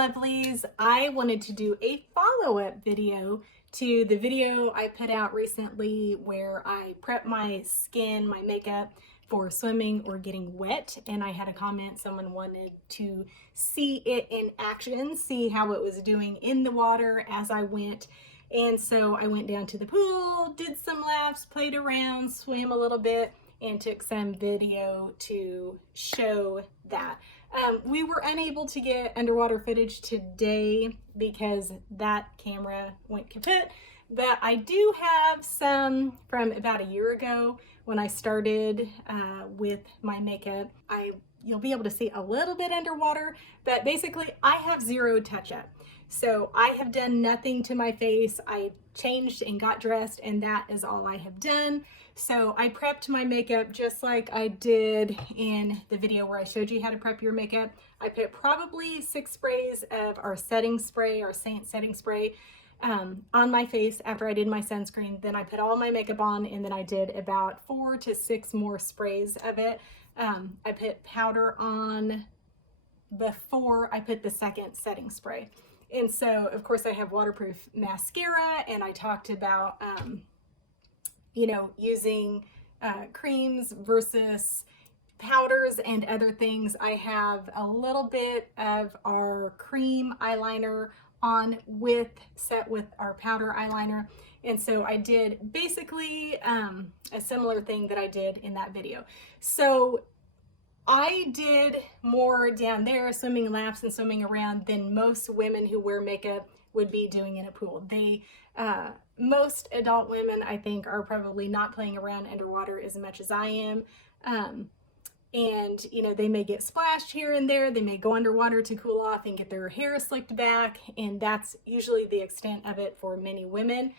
lovelies. I wanted to do a follow-up video to the video I put out recently where I prep my skin, my makeup for swimming or getting wet, and I had a comment. Someone wanted to see it in action, see how it was doing in the water as I went. And so I went down to the pool, did some laps, played around, swam a little bit, and took some video to show that. We were unable to get underwater footage today because that camera went kaput, but I do have some from about a year ago when I started with my makeup. You'll be able to see a little bit underwater, but basically I have zero touch-up. So I have done nothing to my face. I changed and got dressed, and that is all I have done. So I prepped my makeup just like I did in the video where I showed you how to prep your makeup. I put probably 6 sprays of our setting spray, our Seint setting spray, on my face after I did my sunscreen. Then I put all my makeup on, and then I did about 4 to 6 more sprays of it. I put powder on before I put the second setting spray. And so, of course, I have waterproof mascara, and I talked about, using creams versus powders and other things. I have a little bit of our cream eyeliner on set with our powder eyeliner. And so I did basically a similar thing that I did in that video. So I did more down there swimming laps and swimming around than most women who wear makeup would be doing in a pool. Most adult women, I think, are probably not playing around underwater as much as I am. And they may get splashed here and there. They may go underwater to cool off and get their hair slicked back, and that's usually the extent of it for many women.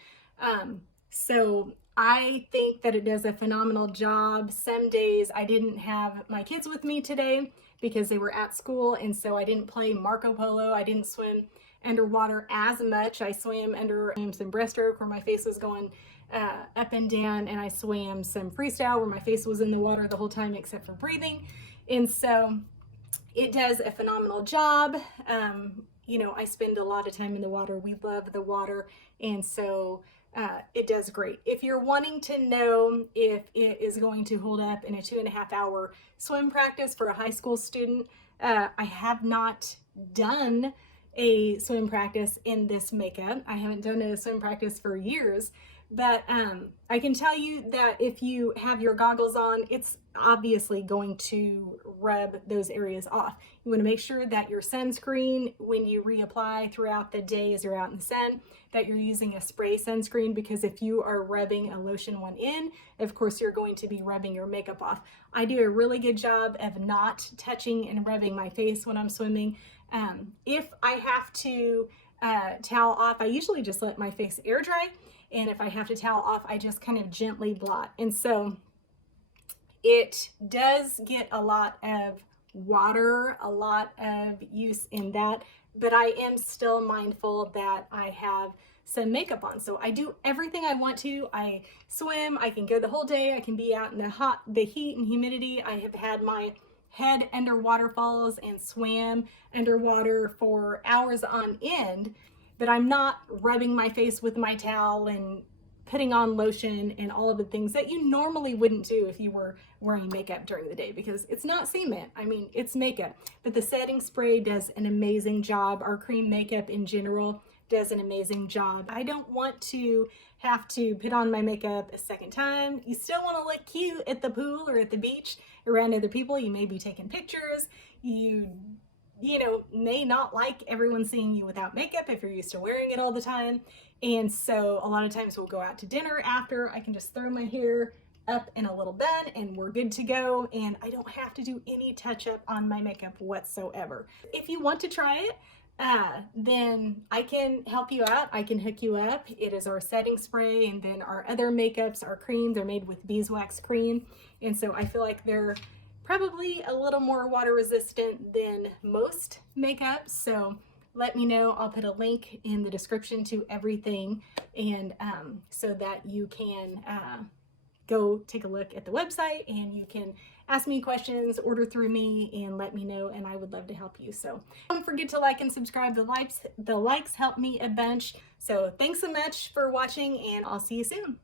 So I think that it does a phenomenal job. Some days I didn't have my kids with me today because they were at school, and so I didn't play Marco Polo. I didn't swim underwater as much. I swam under some breaststroke where my face was going up and down, and I swam some freestyle where my face was in the water the whole time except for breathing. And so it does a phenomenal job. I spend a lot of time in the water. We love the water, and so it does great. If you're wanting to know if it is going to hold up in a 2.5-hour swim practice for a high school student, I have not done a swim practice in this makeup. I haven't done a swim practice for years, but I can tell you that if you have your goggles on, it's obviously going to rub those areas off. You want to make sure that your sunscreen, when you reapply throughout the day as you're out in the sun, that you're using a spray sunscreen, because if you are rubbing a lotion one in, of course you're going to be rubbing your makeup off. I do a really good job of not touching and rubbing my face when I'm swimming. If I have to towel off, I usually just let my face air dry. And if I have to towel off, I just kind of gently blot. And so it does get a lot of water, a lot of use in that, but I am still mindful that I have some makeup on. So I do everything I want to. I swim, I can go the whole day, I can be out in the heat and humidity. I have had my head under waterfalls and swam underwater for hours on end, but I'm not rubbing my face with my towel and putting on lotion and all of the things that you normally wouldn't do if you were wearing makeup during the day, because it's not cement. I mean, it's makeup, but the setting spray does an amazing job. Our cream makeup in general does an amazing job. I don't want to have to put on my makeup a second time. You still want to look cute at the pool or at the beach around other people. You may be taking pictures. You may not like everyone seeing you without makeup if you're used to wearing it all the time. And so a lot of times we'll go out to dinner after. I can just throw my hair up in a little bun and we're good to go. And I don't have to do any touch up on my makeup whatsoever. If you want to try it, then I can help you out. I can hook you up. It is our setting spray, and then our other makeups, our creams, are made with beeswax cream. And so I feel like they're probably a little more water resistant than most makeup. So let me know. I'll put a link in the description to everything, and so that you can go take a look at the website and you can ask me questions, order through me, and let me know, and I would love to help you. So don't forget to like and subscribe. The likes help me a bunch. So thanks so much for watching, and I'll see you soon.